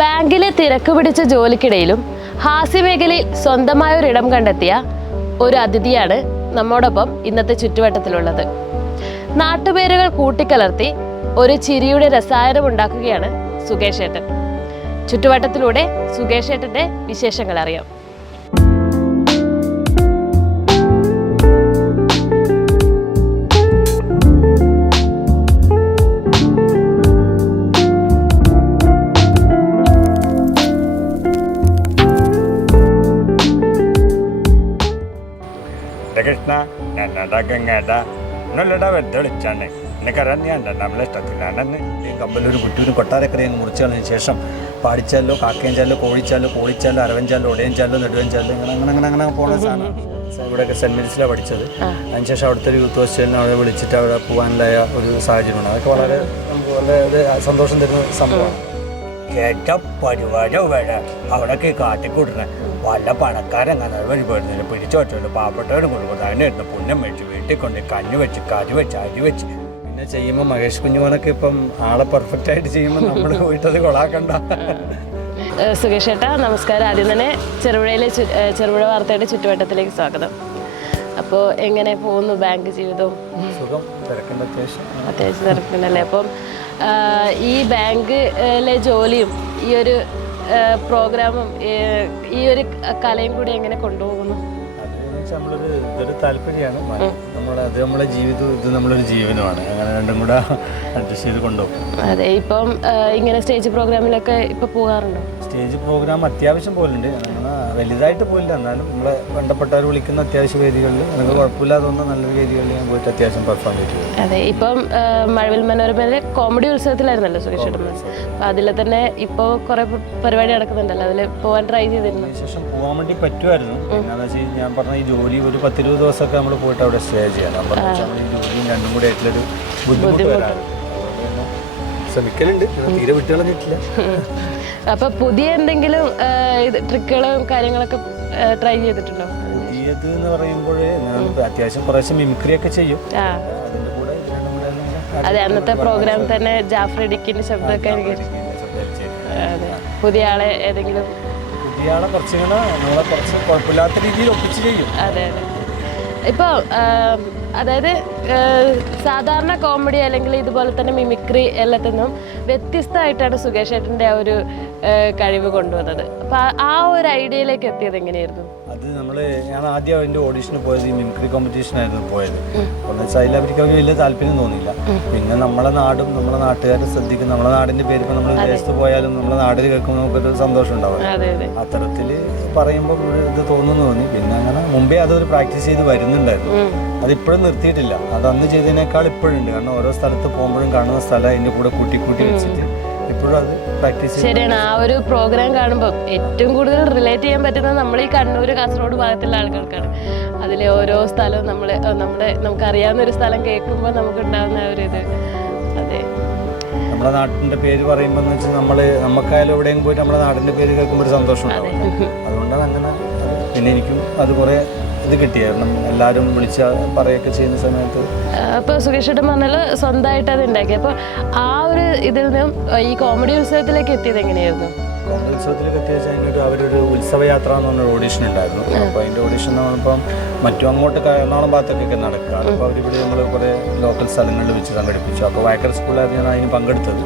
ബാങ്കിലെ തിരക്ക് പിടിച്ച ജോലിക്കിടയിലും ഹാസ്യമേഖലയിൽ സ്വന്തമായ ഒരു ഇടം കണ്ടെത്തിയ ഒരു അതിഥിയാണ് നമ്മോടൊപ്പം ഇന്നത്തെ ചുറ്റുവട്ടത്തിലുള്ളത്. നാട്ടുപേരുകൾ കൂട്ടിക്കലർത്തി ഒരു ചിരിയുടെ രസായനം ഉണ്ടാക്കുകയാണ് സുകേഷേട്ടൻ ചുറ്റുവട്ടത്തിലൂടെ സുകേഷേട്ടന്റെ വിശേഷങ്ങൾ അറിയാം. എന്നല്ലടാ വെറുതെ വിളിച്ചാണ് എനിക്കറിയാൻ ഞാൻ നമ്മളെ ഇഷ്ടത്തിലാണെന്ന് ഈ കമ്പലൊരു കുറ്റൂരും കൊട്ടാരക്കരയും അങ്ങ് മുറിച്ചതിന് ശേഷം പാടിച്ചാലോ കാക്കേഞ്ചാലോ കോഴിച്ചാലോ കോഴിച്ചാലോ അരവഞ്ചാലോ ഒടയഞ്ചാലോ നെടുവഞ്ചാലോ അങ്ങനെ അങ്ങനെ അങ്ങനെ അങ്ങനെ പോകുന്ന സാധനമാണ് ഇവിടെയൊക്കെ സെന്റ് മേരിസിലാണ് പഠിച്ചത്. അതിനുശേഷം അവിടുത്തെ ഒരു യൂത്ത് ഹോസ്റ്റലിനെ അവിടെ വിളിച്ചിട്ട് അവിടെ പോകാനുണ്ടായ ഒരു സാഹചര്യമാണ് അതൊക്കെ വളരെ നമുക്ക് വളരെ ഒരു സന്തോഷം തരുന്ന സംഭവമാണ്. കേട്ട പരിപാടി വേണ്ട അവിടെയൊക്കെ കാട്ടിക്കൂട്ടണേ വല്ല പണക്കാരെങ്ങനെ വഴി പോയിരുന്നില്ല പിടിച്ചു പറ്റുമല്ലോ പാവപ്പെട്ടവരും കൊടുക്കുന്നത് അതിനായിരുന്നു പുണ്യം വെച്ച് വീട്ടിൽ കൊണ്ട് കഞ്ഞു വെച്ച് കരി വെച്ച് അരി വെച്ച്. പിന്നെ ചെയ്യുമ്പോൾ മഹേഷ് കുഞ്ഞുമോനൊക്കെ ഇപ്പം ആളെ പെർഫെക്റ്റ് ആയിട്ട് ചെയ്യുമ്പോൾ നമ്മൾ വീട്ടത് കൊളാക്കണ്ട. സുകേഷ് ഏട്ടാ നമസ്കാരം. ആദ്യം തന്നെ ചെറുപുഴയിലെ ചെറുപുഴ വാർത്തയുടെ ചുറ്റുവട്ടത്തിലേക്ക് സ്വാഗതം. അപ്പോൾ എങ്ങനെ പോകുന്നു ബാങ്ക് ജീവിതവും സുഖം തിരക്കേണ്ട അത്യാവശ്യം. അത്യാവശ്യം തിരക്കുണ്ടല്ലേ? അപ്പം ഈ ബാങ്കിലെ ജോലിയും ഈ ഒരു പ്രോഗ്രാമും ഈ ഒരു കലയും കൂടി എങ്ങനെ കൊണ്ടുപോകുന്നു? നമ്മളൊരു ഇതൊരു താല്പര്യമാണ്. നമ്മുടെ അത് നമ്മളെ ജീവിതം ഇത് നമ്മളൊരു ജീവനമാണ്. അങ്ങനെ രണ്ടും കൂടെ അഡ്ജസ്റ്റ് ചെയ്ത് കൊണ്ടുപോകും. അതെ ഇപ്പം ഇങ്ങനെ സ്റ്റേജ് പ്രോഗ്രാമിലൊക്കെ ഇപ്പം പോകാറുണ്ടോ? സ്റ്റേജ് പ്രോഗ്രാം അത്യാവശ്യം പോലുണ്ട്. വലുതായിട്ട് പോയില്ല. എന്നാലും നമ്മളെ ബന്ധപ്പെട്ടവർ വിളിക്കുന്ന അത്യാവശ്യ വേദികളിൽ നമുക്ക് കുഴപ്പമില്ലാതെ തോന്നുന്ന നല്ല വേദികളിൽ ഞാൻ പോയിട്ട് അത്യാവശ്യം പെർഫോം ചെയ്തു അതെ ഇപ്പം മഴവിൽ മനോരമയിലെ കോമഡി ഉത്സവത്തിലായിരുന്നല്ലോ സുരേഷ് ഏട്ടൻ? അപ്പം അതിൽ തന്നെ ഇപ്പോൾ കുറേ പരിപാടി നടക്കുന്നുണ്ടല്ലോ. അതിൽ പോകാൻ ട്രൈ ചെയ്തിരുന്നു? ശേഷം പോകാൻ വേണ്ടി പറ്റുമായിരുന്നു എന്താണെന്ന് വെച്ചാൽ ഞാൻ പറഞ്ഞ ഈ ജോലി ഒരു പത്തിരുപത് ദിവസമൊക്കെ നമ്മൾ പോയിട്ട് അവിടെ സ്റ്റേ ചെയ്യാം നമ്മൾ ജോലിയും രണ്ടും കൂടി ആയിട്ടുള്ളൊരു ബുദ്ധിമുട്ട് ശ്രമിക്കലുണ്ട്. തീരെ വിട്ടുകളഞ്ഞിട്ടില്ല. അപ്പൊ പുതിയ എന്തെങ്കിലും ട്രിക്കുകളും കാര്യങ്ങളൊക്കെ ട്രൈ ചെയ്തിട്ടുണ്ടോ? പുതിയത് എന്ന് പറയുമ്പോൾ അത്യാവശ്യം കുറേശ്ശെ മിമിക്രി ഒക്കെ ചെയ്യും. അതെ അന്നത്തെ പ്രോഗ്രാം തന്നെ ജാഫർ ഇടിക്കിന്റെ ശബ്ദമൊക്കെ എനിക്ക് പുതിയ ആളെ ഏതെങ്കിലും? പുതിയ ആളെ കുറച്ചുകൂടെ നമ്മളെ കുറച്ച് കുഴപ്പമില്ലാത്ത രീതിയിൽ ഒപ്പിച്ച് ചെയ്യും. അതെ അതെ. ഇപ്പോൾ അതായത് സാധാരണ കോമഡി അല്ലെങ്കിൽ ഇതുപോലെ തന്നെ മിമിക്രി എല്ലാത്തിനും വ്യത്യസ്തമായിട്ടാണ് സുകേഷ് ആ ഒരു കഴിവ് കൊണ്ടുവന്നത്. അപ്പം ആ ഒരു ഐഡിയയിലേക്ക് എത്തിയത് എങ്ങനെയായിരുന്നു? അത് നമ്മൾ ഞാൻ ആദ്യം അതിന്റെ ഓഡീഷന് പോയത് ഈ മിമിക്രി കോമ്പറ്റീഷൻ ആയിരുന്നു പോയത്. എന്ന് വെച്ചാൽ അതിൽ അവർക്ക് അവർ വലിയ താല്പര്യം തോന്നിയില്ല. പിന്നെ നമ്മളെ നാടും നമ്മളെ നാട്ടുകാരെ ശ്രദ്ധിക്കും. നമ്മളെ നാടിന്റെ പേര് ഇപ്പം നമ്മൾ വിദേശത്ത് പോയാലും നമ്മളെ നാട്ടിൽ കേൾക്കുമ്പോൾ നമുക്കൊരു സന്തോഷം ഉണ്ടാവും അതെ അതെ. അത്തരത്തിൽ പറയുമ്പോൾ ഇത് തോന്നുന്നു തോന്നി. പിന്നെ അങ്ങനെ മുമ്പേ അതൊരു പ്രാക്ടീസ് ചെയ്ത് വരുന്നുണ്ടായിരുന്നു. അതിപ്പോഴും നിർത്തിയിട്ടില്ല. അത് അന്ന് ചെയ്തതിനേക്കാൾ ഇപ്പോഴുണ്ട്. കാരണം ഓരോ സ്ഥലത്ത് പോകുമ്പോഴും കാണുന്ന സ്ഥലം അതിന്റെ കൂടെ കൂട്ടി കൂട്ടി വെച്ചിട്ട് ഇപ്പോഴും അത് പ്രാക്ടീസ് ശരിയാണ്. ആ ഒരു പ്രോഗ്രാം കാണുമ്പോൾ ഏറ്റവും കൂടുതൽ റിലേറ്റ് ചെയ്യാൻ പറ്റുന്നത് നമ്മൾ ഈ കണ്ണൂർ കാസർഗോഡ് ഭാഗത്തുള്ള ആളുകൾക്കാണ്. അതിലെ ഓരോ സ്ഥലവും നമ്മൾ നമ്മുടെ നമുക്ക് അറിയാവുന്ന ഒരു സ്ഥലം കേൾക്കുമ്പോൾ നമുക്ക് ഉണ്ടാകുന്ന ഒരു ഇത്. അതെ. നമ്മുടെ നാട്ടിന്റെ പേര് പറയുമ്പോൾ എന്ന് വെച്ചാൽ നമ്മൾ നമുക്കായാലും എവിടെയും പോയിട്ട് നമ്മുടെ നാടിന്റെ പേര് കേൾക്കുമ്പോൾ ഒരു സന്തോഷം അതുകൊണ്ടാണ് അങ്ങനെ പിന്നെ എനിക്കും അത് കുറേ ഇത് കിട്ടിയായിരുന്നു. എല്ലാവരും വിളിച്ച പറയൊക്കെ ചെയ്യുന്ന സമയത്ത്. അപ്പോൾ സുകേഷ് ഏട്ടൻ പറഞ്ഞാൽ സ്വന്തമായിട്ട് അത് ഉണ്ടാക്കി. അപ്പോൾ ആ ഒരു ഇതിൽ നിന്നും ഈ കോമഡി ഉത്സവത്തിലേക്ക് എത്തിയത് എങ്ങനെയായിരുന്നു? ഉത്സവത്തിലേക്ക് എത്തിയാൽ അതിനൊരു അവരൊരു ഉത്സവയാത്ര എന്ന് പറഞ്ഞൊരു ഓഡീഷൻ ഉണ്ടായിരുന്നു. അപ്പോൾ അതിന്റെ ഓഡീഷൻ എന്ന് പറഞ്ഞപ്പം മറ്റും അങ്ങോട്ട് എറണാകുളം ഭാഗത്തൊക്കെ നടക്കുക അപ്പോൾ അവരിവിടെ നമ്മൾ കുറേ ലോക്കൽ സ്ഥലങ്ങളിൽ വെച്ച് സംഘടിപ്പിച്ചു. അപ്പോൾ വയക്കര സ്കൂളിലായിരുന്നു ഞാൻ അതിന് പങ്കെടുത്തത്.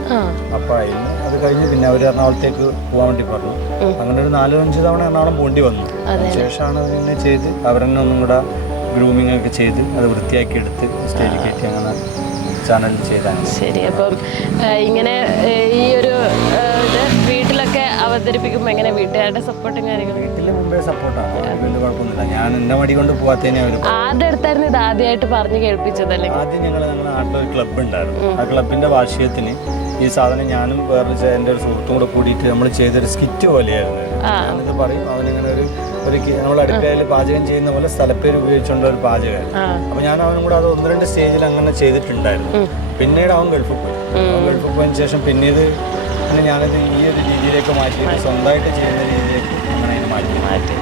അപ്പോൾ അതിന് അത് കഴിഞ്ഞ് പിന്നെ അവർ എറണാകുളത്തേക്ക് പോകാൻ വേണ്ടി പറഞ്ഞു. അങ്ങനെ ഒരു നാലോ അഞ്ച് തവണ എറണാകുളം പോണ്ടി വന്നു. ശേഷമാണ് അത്. പിന്നെ ചെയ്ത് അവരെന്നെ ഒന്നും കൂടെ ഗ്രൂമിംഗ് ഒക്കെ ചെയ്ത് അത് വൃത്തിയാക്കി എടുത്ത് സ്റ്റേജിൽ കയറ്റി അങ്ങനെ ചാനലിൽ ചെയ്താണ്. ശരി അപ്പം ഇങ്ങനെ ഈ ഒരു വീട്ടിലൊക്കെ അവതരിപ്പിക്കുമ്പോൾ എങ്ങനെ വീട്ടുകാരുടെ സപ്പോർട്ടും കാര്യങ്ങളൊക്കെ വീട്ടിലെ മുമ്പേ സപ്പോർട്ടാണ് വലിയ കുഴപ്പമൊന്നുമില്ല. ഞാൻ എന്റെ മടി കൊണ്ട് പോകാത്തതിനെ അവർ ആദ്യം എടുത്തായിരുന്നു ഇത് ആദ്യമായിട്ട് പറഞ്ഞു കേൾപ്പിച്ചതല്ലേ ആദ്യം ഞങ്ങൾ ഞങ്ങളുടെ നാട്ടിലൊരു ക്ലബ്ബ് ഉണ്ടായിരുന്നു. ആ ക്ലബിന്റെ വാർഷികത്തിന് ഈ സാധനം ഞാനും വേറൊരു എന്റെ ഒരു സുഹൃത്തും കൂടെ കൂടിയിട്ട് നമ്മൾ ചെയ്തൊരു സ്കിറ്റ് പോലെയായിരുന്നു. ഞാനിത് പറയും അവനിങ്ങനെ ഒരു ഒരു നമ്മൾ അടുക്കളയിൽ പാചകം ചെയ്യുന്ന പോലെ സ്ഥലപ്പേര് ഉപയോഗിച്ചുകൊണ്ട് ഒരു പാചകമായിരുന്നു. അപ്പൊ ഞാൻ അവനും കൂടെ അത് ഒന്ന് രണ്ട് സ്റ്റേജിൽ അങ്ങനെ ചെയ്തിട്ടുണ്ടായിരുന്നു. പിന്നീട് അവൻ ഗൾഫിൽ പോയി. ഗൾഫിൽ പോയതിന് ശേഷം പിന്നീട് പിന്നെ ഞാനത് ഈ ഒരു രീതിയിലേക്ക് മാറ്റി. സ്വന്തമായിട്ട് ചെയ്യുന്ന രീതിയിലേക്ക് അങ്ങനെ മാറ്റി. മാറ്റി.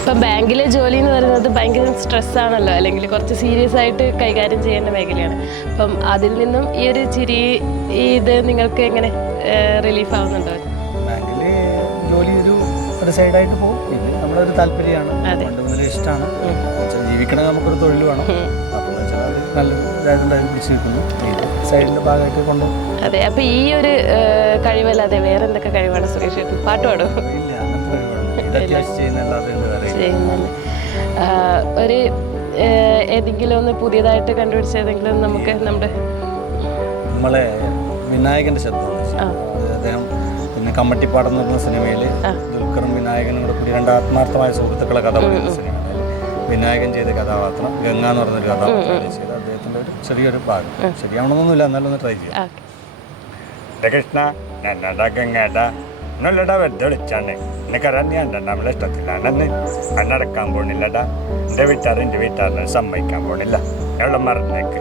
ഇപ്പം ബാങ്കിലെ ജോലി എന്ന് പറയുന്നത് ഭയങ്കര സ്ട്രെസ്സാണല്ലോ. അല്ലെങ്കിൽ കുറച്ച് സീരിയസ് ആയിട്ട് കൈകാര്യം ചെയ്യേണ്ട മേഖലയാണ്. അപ്പം അതിൽ നിന്നും ഈ ഒരു ചിരി ഈ ഇത് നിങ്ങൾക്ക് എങ്ങനെ റിലീഫ് ആവുന്നുണ്ടോ? ബാങ്കിൽ ജോലി ഒരു ഒരു സൈഡായിട്ട് പോകും. ഇത് നമ്മുടെ ഒരു താല്പര്യമാണ്. അതെ. പണ്ട് മുതലേ ഇഷ്ടമാണ് ജീവിക്കണമെങ്കിൽ നമുക്കൊരു തൊഴിൽ വേണം. നല്ല ഇതായിട്ടുണ്ട് അത് പിടിച്ച് നിൽക്കുന്നു. സൈഡിന്റെ ഭാഗമായിട്ട് അതെ. അപ്പൊ ഈ ഒരു കഴിവല്ലാതെ വേറെ എന്തൊക്കെ കഴിവാണ് സുരേഷ് പാട്ട് പാടും ഇല്ല. ഒരു ഏതെങ്കിലും ഒന്ന് പുതിയതായിട്ട് കണ്ടുപിടിച്ച ഏതെങ്കിലും നമുക്ക് നമ്മുടെ നമ്മളെ വിനായകന്റെ ശബ്ദം അദ്ദേഹം പിന്നെ കമ്മട്ടിപ്പാടം എന്ന് പറഞ്ഞ സിനിമയിൽ ദുൽഖറും വിനായകനും കൂടെ കൂടി രണ്ട് ആത്മാർത്ഥമായ സുഹൃത്തുക്കളെ കഥ പറയുന്ന സിനിമ വിനായകൻ ചെയ്ത കഥാപാത്രം ഗംഗ എന്ന് പറഞ്ഞൊരു കഥാപാത്രം ചെയ്ത് അദ്ദേഹത്തിന്റെ ഒരു ചെറിയൊരു ഭാഗം. ശരിയാവണമെന്നൊന്നുമില്ല എന്നാലും ഒന്ന് ട്രൈ ചെയ്യാം. കൃഷ്ണ എന്നടാ ഒന്നുമില്ലടാ വെറുതെ വിളിച്ചാണ് എനിക്കറിയാം നീ എന്റെ നമ്മളെ ഇഷ്ടത്തിലാണെന്ന് അന്നടക്കാൻ പോണില്ലടാ എന്റെ വീട്ടുകാർ എന്റെ വീട്ടുകാരനെ സമ്മതിക്കാൻ പോണില്ല ഞങ്ങളെ മറന്നേക്ക്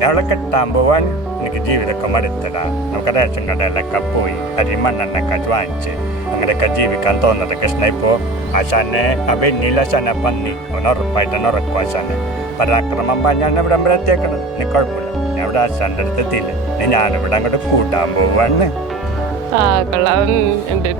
ഞങ്ങളെ കെട്ടാൻ പോവാൻ എനിക്ക് ജീവിതമൊക്കെ മടുത്തടാ നമുക്ക് റേഷൻ കടയിലൊക്കെ പോയി അരി മണ്ണെണ്ണൊക്കെ വാങ്ങിച്ച് അങ്ങനെയൊക്കെ ജീവിക്കാൻ തോന്നുന്നത് കൃഷ്ണ ഇപ്പോൾ ആശാനെ ആ വെണ്ണില്ല പന്നി അവൻ ഉറപ്പായിട്ടാണ് ഉറക്കും ആശാനെ പരാക്രമം പറഞ്ഞാണ് ഇവിടെ എത്തിയേക്കണത് നീ കുഴപ്പമില്ല ഞാൻ ഇവിടെ ആശാന്റെ അടുത്ത് എത്തിയില്ല ഞാനിവിടെ അങ്ങോട്ട് കൂട്ടാൻ പോവാണ് ആ കൊള്ളാം. ഉണ്ട്.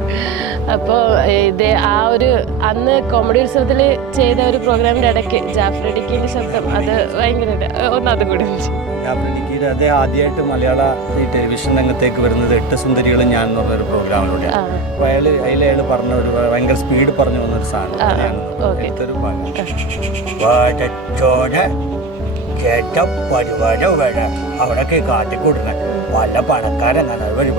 അപ്പോൾ ഇത് ആ ഒരു അന്ന് കോമഡി ഉത്സവത്തിൽ ചെയ്ത ഒരു പ്രോഗ്രാമിന്റെ ഇടയ്ക്ക് ജാഫ്രഡിക്കിന്റെ ശബ്ദം അത് ഭയങ്കര. ഒന്ന് അത് കൂടി. ചെയ്യ്. യാത്രയ്ക്ക് ആദ്യമായിട്ട് മലയാള ഈ ടെലിവിഷൻ രംഗത്തേക്ക് വരുന്നത് എട്ട് സുന്ദരികളും ഞാൻ എന്ന് പറഞ്ഞൊരു പ്രോഗ്രാമിലൂടെ ആ. അപ്പോൾ അയാൾ അതിലയാൾ പറഞ്ഞ ഒരു ഭയങ്കര സ്പീഡ് പറഞ്ഞു വന്നൊരു സാധനം കേട്ട പരിപാടി വേണ്ട അവിടൊക്കെ കാട്ടിക്കൂട്ടണ പല പണക്കാരെങ്ങനെ ഒരു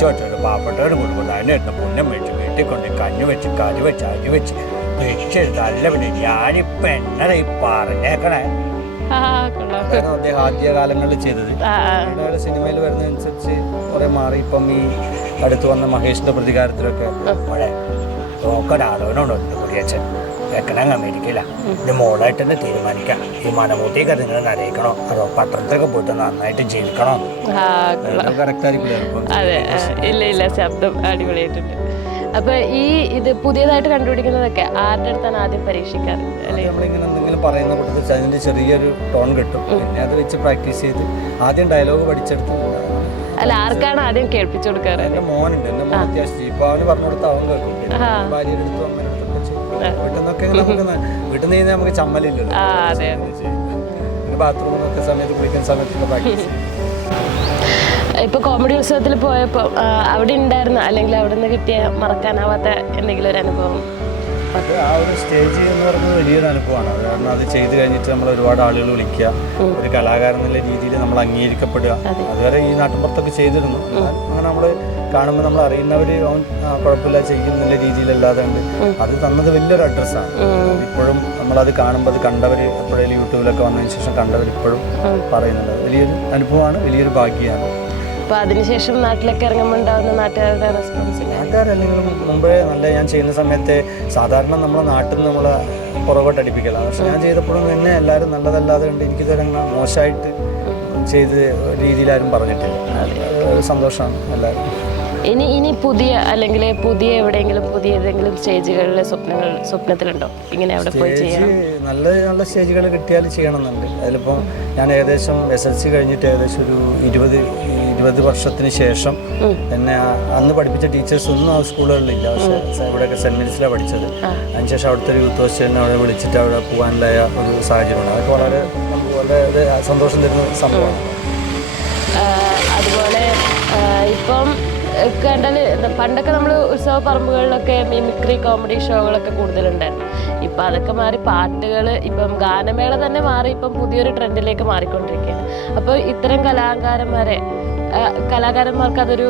പിടിച്ചോട്ടൊരു പാവപ്പെട്ടവരും കൊടുക്കുന്നു അതിനെടുത്ത് പുണ്യം വെച്ച് വീട്ടിൽ കൊണ്ട് കഞ്ഞി വെച്ച് കരി വെച്ച് അരി വെച്ച് പിടിച്ചെടുത്ത് അല്ല പിന്നെ ഞാനിപ്പോ എന്നതാ ഈ പറഞ്ഞേക്കണേ? അദ്ദേഹം ആദ്യകാലങ്ങളിൽ ചെയ്തത്. സിനിമയിൽ വരുന്നതനുസരിച്ച് കുറെ മാറി. ഇപ്പം ഈ അടുത്ത് വന്ന മഹേഷിന്റെ പ്രതികാരത്തിലൊക്കെ മോളെ നോക്കൊരാളോനോട് ഉണ്ട് കുടിയച്ചൻ വെക്കണം അമേരിക്കയില്ല ഇത് മോളായിട്ട് തന്നെ തീരുമാനിക്കാം ഈ മനമൂട്ടിയൊക്കെ നിങ്ങൾ അറിയിക്കണോ അതോ പത്രത്തിലൊക്കെ പോയിട്ട് നന്നായിട്ട് ജീവിക്കണോ? അതെ ഇല്ല. ഇല്ല ശബ്ദം അടിപൊളിയായിട്ടുണ്ട്. അപ്പൊ ഈ ഇത് പുതിയതായിട്ട് കണ്ടുപിടിക്കുന്നതൊക്കെ ആരുടെ അടുത്താണ് ആദ്യം പരീക്ഷിക്കാറ്? നമ്മളിങ്ങനെ എന്തെങ്കിലും പറയുന്ന കൂട്ടത്തിൽ അതിന്റെ ചെറിയൊരു ടോൺ കിട്ടും. പിന്നെ അത് വെച്ച് പ്രാക്ടീസ് ചെയ്ത് ആദ്യം ഡയലോഗ് പഠിച്ചെടുത്ത് അല്ല ആർക്കാണ് ആദ്യം കേൾപ്പിച്ചു കൊടുക്കാറ്? എന്റെ മോനുണ്ട്. എന്റെ മോൻ അത്യാവശ്യം ഇപ്പൊ അവന് പറഞ്ഞു കൊടുത്ത അവൻ കേൾക്കും. ഭാര്യയുടെ അടുത്തും വീട്ടിൽ നമുക്ക് വീട്ടിൽ നിന്ന് നമുക്ക് ചമ്മലില്ലല്ലോ. സമയത്ത് കുളിക്കുന്ന പ്രാക്ടീസ് ഇപ്പൊ കോമഡി ഉത്സവത്തിൽ പോയപ്പോ അവിടെ ഉണ്ടായിരുന്ന? അല്ലെങ്കിൽ അവിടെ നിന്ന് കിട്ടിയ മറക്കാനാവാത്ത എന്തെങ്കിലും ഒരു അനുഭവം? അത് ആ ഒരു സ്റ്റേജ് എന്ന് പറയുന്നത് വലിയൊരു അനുഭവമാണ്. കാരണം അത് ചെയ്ത് കഴിഞ്ഞിട്ട് നമ്മൾ ഒരുപാട് ആളുകൾ വിളിക്കുക ഒരു കലാകാരൻ എന്നുള്ള രീതിയിൽ നമ്മൾ അംഗീകരിക്കപ്പെടുക. അതുവരെ ഈ നാട്ടിൻപുറത്തൊക്കെ ചെയ്തിരുന്നു. അങ്ങനെ നമ്മൾ കാണുമ്പോൾ നമ്മൾ അറിയുന്നവർ അവൻ കുഴപ്പമില്ല ചെയ്യും എന്നുള്ള രീതിയിലല്ലാതെ ഉണ്ട്. അത് തന്നത് വലിയൊരു അഡ്രസ്സാണ് ഇപ്പോഴും നമ്മളത് കാണുമ്പോൾ അത് കണ്ടവർ എപ്പോഴേലും യൂട്യൂബിലൊക്കെ വന്നതിന് ശേഷം കണ്ടവർ ഇപ്പോഴും പറയുന്നുണ്ട്. വലിയൊരു അനുഭവമാണ് വലിയൊരു ഭാഗ്യമാണ്. അപ്പൊ അതിനുശേഷം നാട്ടിലൊക്കെ ഇറങ്ങുമ്പോൾ ഉണ്ടാവുന്ന നാട്ടുകാരുടെ റെസ്പോൺസ് നാട്ടുകാരല്ലെങ്കിൽ മുമ്പേ നല്ല ഞാൻ ചെയ്യുന്ന സമയത്ത് സാധാരണ നമ്മളെ നാട്ടിൽ നിന്ന് നമ്മളെ പുറകോട്ട് അടിപ്പിക്കലാണ് പക്ഷെ ഞാൻ ചെയ്തപ്പോഴും തന്നെ എല്ലാവരും നല്ലതല്ലാതെ ഉണ്ട് എനിക്കിതുവരെ അങ്ങനെ മോശമായിട്ട് ചെയ്ത് രീതിയിലാരും പറഞ്ഞിട്ടില്ല. സന്തോഷമാണ് എല്ലാവരും ഇനി ഇനി പുതിയ അല്ലെങ്കിൽ പുതിയ എവിടെയെങ്കിലും പുതിയ ഏതെങ്കിലും സ്റ്റേജുകളിലെ സ്വപ്നങ്ങൾ സ്വപ്നത്തിലുണ്ടോ? ഇങ്ങനെ അവിടെ പോയി ചെയ്യാം ചെയ്യണം. നല്ല നല്ല സ്റ്റേജുകൾ കിട്ടിയാൽ ചെയ്യണമെന്നുണ്ട്. അതിലിപ്പം ഞാൻ ഏകദേശം എസ് എൽ സി കഴിഞ്ഞിട്ട് ഏകദേശം ഒരു ഇരുപത് ഇരുപത് വർഷത്തിന് ശേഷം എന്നെ അന്ന് പഠിപ്പിച്ച ടീച്ചേഴ്സ് ഒന്നും ആ സ്കൂളുകളിലില്ല. പക്ഷേ ഇവിടെയൊക്കെ സെന്റ് മേരീസിലാണ് പഠിച്ചത്. അതിനുശേഷം അവിടുത്തെ ഒരു യൂത്ത് ഹോസ്റ്റലിനെ അവിടെ വിളിച്ചിട്ട് അവിടെ പോകാനുള്ള ഒരു സാഹചര്യമാണ് അതൊക്കെ വളരെ നമുക്ക് വളരെ സന്തോഷം തരുന്ന സംഭവമാണ്. അതുപോലെ ഇപ്പം കണ്ടാൽ പണ്ടൊക്കെ നമ്മൾ ഉത്സവ പറമ്പുകളിലൊക്കെ മിമിക്രി കോമഡി ഷോകളൊക്കെ കൂടുതലുണ്ടായിരുന്നു. ഇപ്പം അതൊക്കെ മാറി പാട്ടുകൾ ഇപ്പം ഗാനമേള തന്നെ മാറി ഇപ്പം പുതിയൊരു ട്രെൻഡിലേക്ക് മാറിക്കൊണ്ടിരിക്കുകയാണ്. അപ്പോൾ ഇത്തരം കലാകാരന്മാരെ കലാകാരന്മാർക്ക് അതൊരു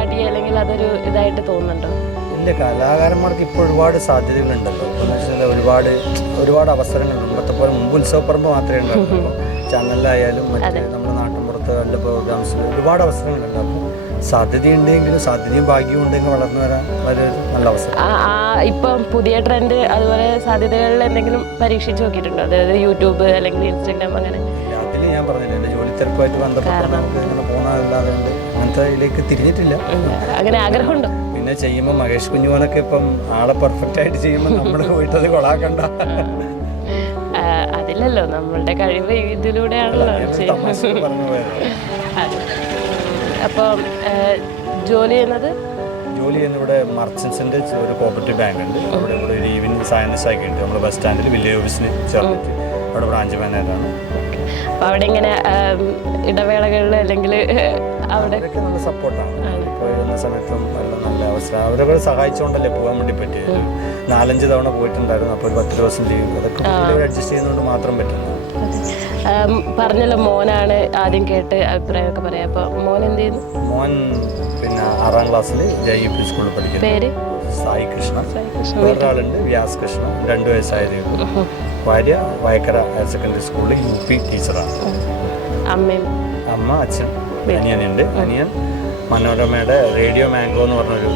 അടി അല്ലെങ്കിൽ അതൊരു ഇതായിട്ട് തോന്നുന്നുണ്ടോ? ഇല്ല കലാകാരന്മാർക്ക് ഇപ്പോൾ ഒരുപാട് സാധ്യതകളുണ്ടല്ലോ. എന്ന് വെച്ചാൽ ഒരുപാട് ഒരുപാട് അവസരങ്ങളുണ്ട്. മുമ്പത്തെ പോലെ മുമ്പ് ഉത്സവപ്പറമ്പ് മാത്രമേ ഉണ്ടായിരുന്നുള്ളൂ. ചാനലിലായാലും മറ്റേ നമ്മുടെ നാട്ടിൻപുറത്ത് നല്ല പ്രോഗ്രാംസിൽ ഒരുപാട് അവസരങ്ങളുണ്ട്. അപ്പോൾ സാധ്യതയുണ്ടെങ്കിലും സാധ്യതയും ഭാഗ്യവും ഉണ്ടെങ്കിൽ വളർന്നു വരാൻ വളരെ നല്ല അവസരം. ഇപ്പം പുതിയ ട്രെൻഡ് അതുപോലെ സാധ്യതകളിൽ എന്തെങ്കിലും പരീക്ഷിച്ച് നോക്കിയിട്ടുണ്ടോ? അതായത് യൂട്യൂബ് അല്ലെങ്കിൽ ഇൻസ്റ്റാഗ്രാം അങ്ങനെ? അതിൽ ഞാൻ പറഞ്ഞില്ല എന്റെ ജോലി തിരക്കുമായിട്ട് ബന്ധപ്പെട്ട് നമുക്ക് ഉണ്ട് അങ്ങനത്തെ ഇതിലേക്ക് തിരിഞ്ഞിട്ടില്ല. അങ്ങനെ ആഗ്രഹമുണ്ടോ? പിന്നെ ചെയ്യുമ്പോൾ മഹേഷ് കുഞ്ഞുമോനൊക്കെ ഇപ്പം ആളെ പെർഫെക്റ്റ് ആയിട്ട് ചെയ്യുമ്പോൾ നമ്മൾ അത് കൊളാക്കണ്ട. അതില്ലല്ലോ. അതിലല്ലോ നമ്മളുടെ കഴിവ് ഇതിലൂടെയാണല്ലോ. ഞാൻ ചെയ്യുന്നത് തമാശക്ക് പറഞ്ഞു അപ്പം ജോലി ചെയ്യുന്നത്? ജോലി ചെയ്യുന്ന ഇവിടെ മർച്ചൻസിന്റെ ഒരു കോപ്പറേറ്റീവ് ബാങ്ക് ഉണ്ട്. അവിടെ ഇവിടെ ഒരു ഈവനിങ് സയൻസ് ആക്കി ഉണ്ട്. നമ്മുടെ ബസ് സ്റ്റാൻഡിൽ വില്ലേജ് ഓഫീസിന് ചേർന്നിട്ട് അവിടെ ബ്രാഞ്ച് മാനേജറാണ് അപ്പം അവിടെ ഇങ്ങനെ ഇടവേളകളിൽ അല്ലെങ്കിൽ അവിടെ. നല്ല സപ്പോർട്ടാണ്. സമയത്തും നല്ല നല്ല അവസരം അവരൊക്കെ സഹായിച്ചുകൊണ്ടല്ലേ പോകാൻ വേണ്ടി പറ്റിയത്? നാലഞ്ച് തവണ പോയിട്ടുണ്ടായിരുന്നു. അപ്പോൾ പത്ത് ദിവസം ലീവ്. അതൊക്കെ അഡ്ജസ്റ്റ് ചെയ്യുന്നതുകൊണ്ട് മാത്രം പറ്റുന്നു. പറഞ്ഞല്ലോ മോനാണ് ആദ്യം കേട്ട് അഭിപ്രായമൊക്കെ പറയാം. അപ്പോൾ മോൻ എന്ത് ചെയ്യുന്നു? മോൻ പിന്നെ ആറാം ക്ലാസ്സിൽ ജയ് ഇ പി സ്കൂളിൽ പഠിക്കുന്നു. പേര്? സായി കൃഷ്ണ സായി കൃഷ്ണ. വേറൊരാളുണ്ട് വ്യാസ് കൃഷ്ണ രണ്ടു വയസ്സായത് ഭാര്യ വയക്കര ഹയർ സെക്കൻഡറി സ്കൂളിൽ യു പി ടീച്ചറാണ് അമ്മയും അമ്മ അച്ഛൻ അനിയനുണ്ട്. അനിയൻ മനോരമയുടെ റേഡിയോ മാംഗോ എന്ന് പറഞ്ഞൊരു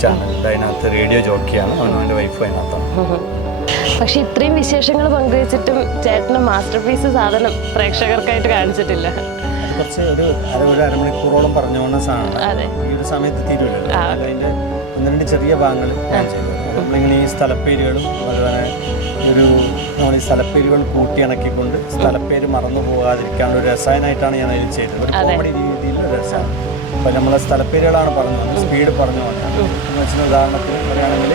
ചാനലുണ്ട് അതിനകത്ത് റേഡിയോ ജോക്കിയാണ് അവനും അവന്റെ വൈഫ് അതിനകത്താണ്. പക്ഷെ ഇത്രയും വിശേഷങ്ങൾ പങ്കുവച്ചിട്ടും ചേട്ടന് മാസ്റ്റർ പീസ് സാധനം പ്രേക്ഷകർക്കായിട്ട് കാണിച്ചിട്ടില്ല. കുറച്ച് ഒരു അര ഒരു അരമണിക്കൂറോളം പറഞ്ഞു പോകുന്ന സാധനം. ഈ ഒരു സമയത്ത് തീരുമല്ലോ അതിന്റെ ഒന്ന് രണ്ട് ചെറിയ ഭാഗങ്ങൾ ചെയ്തു നമ്മളിങ്ങനെ ഈ സ്ഥലപ്പേരുകളും അതുപോലെ ഒരു നമ്മൾ ഈ സ്ഥലപ്പേരുകൾ കൂട്ടിയിണക്കിക്കൊണ്ട് സ്ഥലപ്പേര് മറന്നു പോകാതിരിക്കാനുള്ള ഒരു രസായനമായിട്ടാണ് ഞാൻ അതിൽ ചെയ്തത്. ഒരു കോമഡി രീതിയിലുള്ള രസമാണ് അപ്പോൾ നമ്മളെ സ്ഥലപ്പേരുകളാണ് പറഞ്ഞു സ്പീഡ് പറഞ്ഞു വന്നത് എന്ന് വെച്ചാൽ ഉദാഹരണത്തിന് പറയുകയാണെങ്കിൽ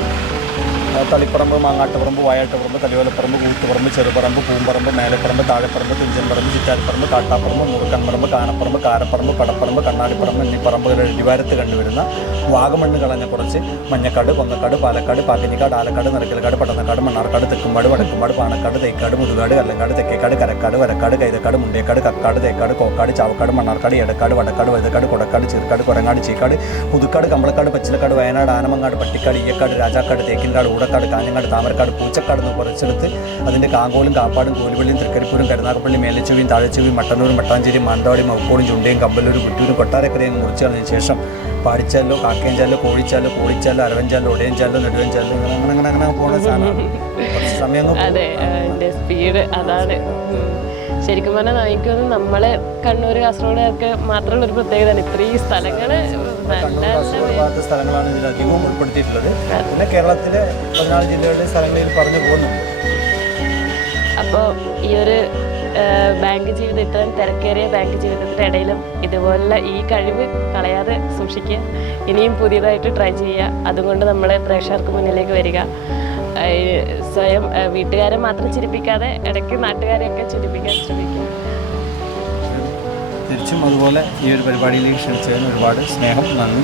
തളിപ്പറമ്പ് മാങ്ങാട്ടുപറമ്പ് വായാട്ടുപറമ്പ് തലയോലപ്പറമ്പ് കൂത്തുപറമ്പ് ചെറുപറമ്പ് പൂമ്പറമ്പ് മേലപ്പറമ്പ് താഴെപ്പറമ്പ് തുഞ്ചൻപറമ്പ് ചിറ്റാരിപ്പറമ്പ് കാട്ടാപ്പറമ്പ് മുറുക്കൻപറമ്പ് കാനപ്പറമ്പ് കാരപ്പറമ്പ് കടപ്പറമ്പ് കണ്ണാടിപ്പറമ്പ് എന്നീ പറമ്പുകളുടെ അടിവാരത്ത് കണ്ടുവരുന്ന വാഗമണ്ണ് കളഞ്ഞ കുറച്ച് മഞ്ഞക്കാട് കൊന്നക്കാട് പാലക്കാട് പാക്കഞ്ഞിക്കാട് ആലക്കാട് നിറക്കലക്കാട് പട്ടണക്കാട് മണ്ണാർക്കാട് തെക്കുംപാട് വടക്കുംപാട് പാണക്കാട് തേക്കാട് മുതുകാട് കല്ലക്കാട് തെക്കേക്കാട് കരക്കാട് വരക്കാട് കൈതക്കാട് മുണ്ടേക്കാട് കക്കാട് തേക്കാട് കോക്കാട് ചാവക്കാട് മണ്ണാർക്കാട് എടക്കാട് വടക്കാട് വൈതക്കാട് കൊടക്കാട് ചീർക്കാട് കൊരങ്ങാട് ചീക്കാട് പുതുക്കാട് കമ്പളക്കാട് പച്ചിലക്കാട് വയനാട് ആനമങ്ങാട് പട്ടിക്കാട് ഈയക്കാട് രാജാക്കാട് തേക്കിൻകാട് ഊടക്കാട് കാഞ്ഞങ്ങാട് താമരക്കാട് പൂച്ചക്കാട് എന്ന് കുറച്ചെടുത്ത് അതിന്റെ കാങ്കോലും കാപ്പാടും കോലുപള്ളിയും തൃക്കരിപ്പൂരും കരുനാഗപ്പള്ളി മേലച്ചെവിയും താഴച്ചെവിയും മട്ടന്നൂരും മട്ടാഞ്ചേരിയും മാനന്തവാടി മൗക്കോളും ചുണ്ടയും കമ്പല്ലൂരും കുറ്റൂരും കൊട്ടാരക്കരയും മുറിച്ച് ശേഷം പാടിച്ചാലോ കാക്കേഞ്ചാലോ കോഴിച്ചാലോ കോഴിച്ചാലോ അരവഞ്ചാലോ ഒടയഞ്ചാലോ നെടുവഞ്ചാലോ അങ്ങനെ അങ്ങനെ അങ്ങനെ പോകുന്ന സാധനമാണ്. കുറച്ച് സമയം അതെ സ്പീഡ് അതാണ്. ശരിക്കും പറഞ്ഞാൽ എനിക്കൊന്ന് നമ്മളെ കണ്ണൂർ കാസർഗോഡുകാർക്ക് മാത്രമുള്ള ഒരു പ്രത്യേകതയാണ്. ഇത്രയും സ്ഥലങ്ങൾ നല്ല കണ്ണൂർ കാസർഗോഡ് ഭാഗത്തെ സ്ഥലങ്ങളാണ് ഇതിൽ അധികവും ഉൾപ്പെടുത്തിയിട്ടുള്ളത്. പിന്നെ കേരളത്തിലെ പതിനാല് ജില്ലകളിലെ സ്ഥലങ്ങളിൽ പറഞ്ഞു പോകുന്നുണ്ട് അപ്പോൾ ഈ ഒരു ബാങ്ക് ജീവിതം ഇത്രയും തിരക്കേറിയ ബാങ്ക് ജീവിതത്തിന്റെ ഇടയിലും ഇതുപോലുള്ള ഈ കഴിവ് കളയാതെ സൂക്ഷിക്കുക. ഇനിയും പുതിയതായിട്ട് ട്രൈ ചെയ്യുക. അതുകൊണ്ട് നമ്മൾ പ്രേക്ഷകർക്ക് മുന്നിലേക്ക് വരിക. സ്വയം വീട്ടുകാരെ മാത്രം ചിരിപ്പിക്കാതെ ഇടയ്ക്ക് നാട്ടുകാരെയൊക്കെ ചിരിപ്പിക്കാൻ ശ്രമിക്കുക. തിരിച്ചും അതുപോലെ ഈ ഒരു പരിപാടിയിലേക്ക് ക്ഷണിച്ചതിന് ഒരുപാട് സ്നേഹം നന്ദി.